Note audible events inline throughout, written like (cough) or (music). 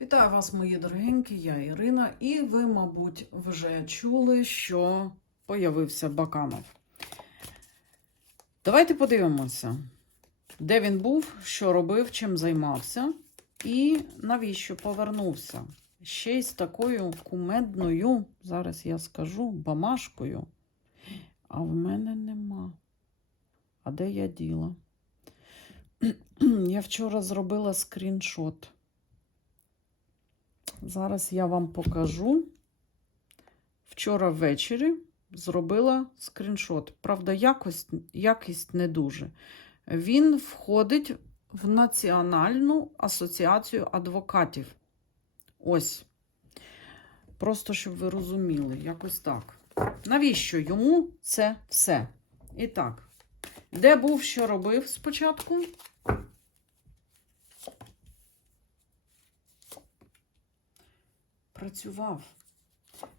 Вітаю вас, мої дорогенькі, я Ірина, і ви, мабуть, вже чули, що появився Баканов. Давайте подивимося, де він був, що робив, чим займався і навіщо повернувся. Ще й з такою кумедною, зараз я скажу, бамашкою. А в мене нема. А де я діла? (clears throat) Я вчора зробила скріншот. Зараз я вам покажу. Вчора ввечері зробила скріншот. Правда, якость, якість не дуже. Він входить в Національну асоціацію адвокатів. Ось. Просто щоб ви розуміли, якось так. Навіщо йому це все? І так, де був, що робив спочатку? Працював.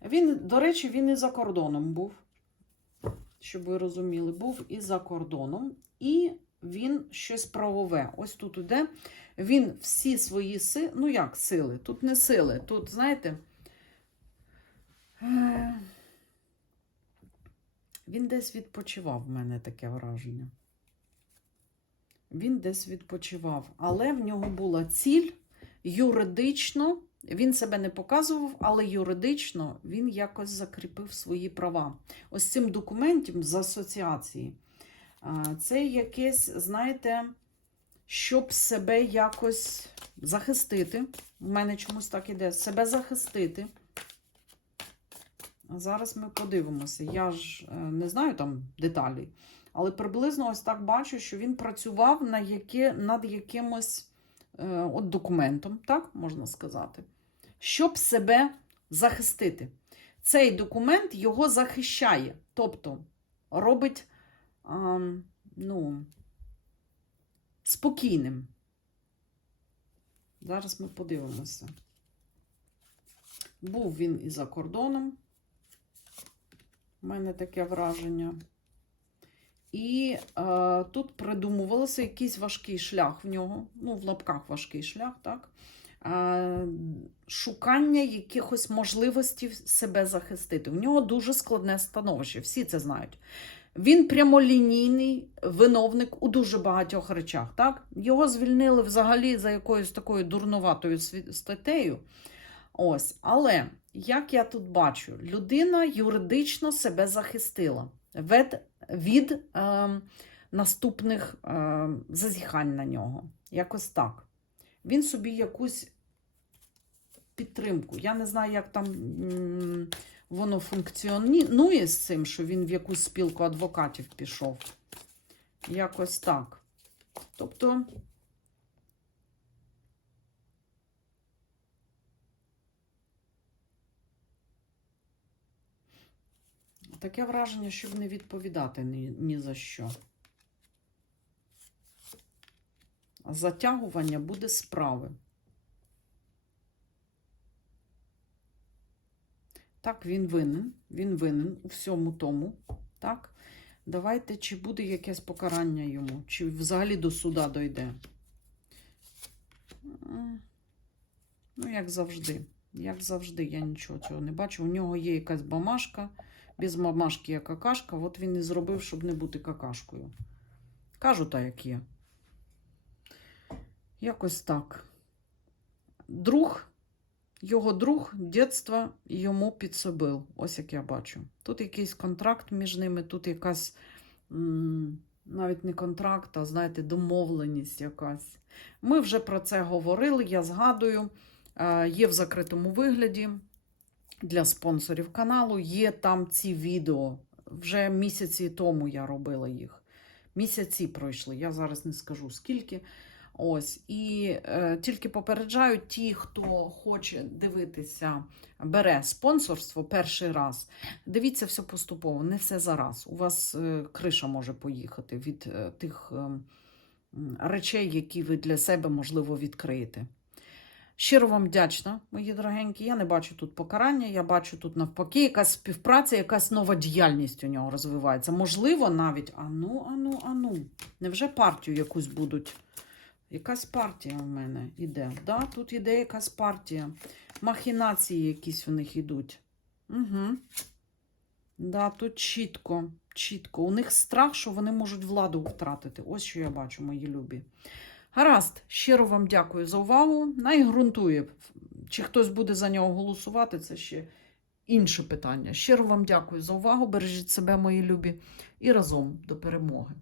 Він, до речі, він і за кордоном був. Щоб ви розуміли, був і за кордоном, і він щось правове. Ось тут іде. Він всі свої сили, ну як сили? Тут не сили, тут, знаєте, е, він десь відпочивав, в мене таке враження. Він десь відпочивав, але в нього була ціль юридично. Він себе не показував, але юридично він якось закріпив свої права. Ось цим документом з асоціації. Це якесь, знаєте, щоб себе якось захистити. У мене чомусь так іде. Себе захистити. Зараз ми подивимося. Я ж е, не знаю там деталі, але приблизно ось так бачу, що він працював на яке, над якимось от документом, так можна сказати, щоб себе захистити. Цей документ його захищає, тобто робить а, ну, спокійним. Зараз ми подивимося. Був він і за кордоном. У мене таке враження. І е, тут придумувалося якийсь важкий шлях в нього, ну, в лапках важкий шлях, так? Е, шукання якихось можливостей себе захистити. У нього дуже складне становище, всі це знають. Він прямолінійний виновник у дуже багатьох речах. Так? Його звільнили взагалі за якоюсь такою дурнуватою статтею. Ось, але як я тут бачу, людина юридично себе захистила від, від е, наступних е, зазіхань на нього. Якось так. Він собі якусь підтримку. Я не знаю, як там воно функціонує з цим, що він в якусь спілку адвокатів пішов. Якось так. Тобто. Таке враження, щоб не відповідати ні, ні за що. Затягування буде справи. Так, він винен. Він винен у всьому тому. Так. Давайте, чи буде якесь покарання йому, чи взагалі до суда дойде. Ну, як завжди. Як завжди, я нічого цього не бачу. У нього є якась бамашка. Без мамашки є какашка. От він і зробив, щоб не бути какашкою. Кажу так, як є. Якось так. Друг, його друг дитинства йому підсобив. Ось як я бачу. Тут якийсь контракт між ними, тут якась навіть не контракт, а знаєте, домовленість якась. Ми вже про це говорили, я згадую. Е, Є в закритому вигляді для спонсорів каналу. Є там ці відео. Вже місяці тому я робила їх. Місяці пройшли, я зараз не скажу скільки. Ось, і е, тільки попереджаю ті, хто хоче дивитися, бере спонсорство перший раз. Дивіться все поступово, не все зараз. У вас е, криша може поїхати від е, тих е, речей, які ви для себе, можливо, відкриєте. Щиро вам вдячна, мої дорогенькі. Я не бачу тут покарання, я бачу тут навпаки якась співпраця, якась нова діяльність у нього розвивається. Можливо, навіть ану, ану, ану. Невже партію якусь будуть Якась партія в мене йде. Да? Тут іде якась партія. Махінації якісь у них йдуть. Угу. Да, тут чітко, чітко. У них страх, що вони можуть владу втратити. Ось що я бачу, мої любі. Гаразд, щиро вам дякую за увагу. Найґрунтує. Чи хтось буде за нього голосувати, це ще інше питання. Щиро вам дякую за увагу. Бережіть себе, мої любі, і разом до перемоги.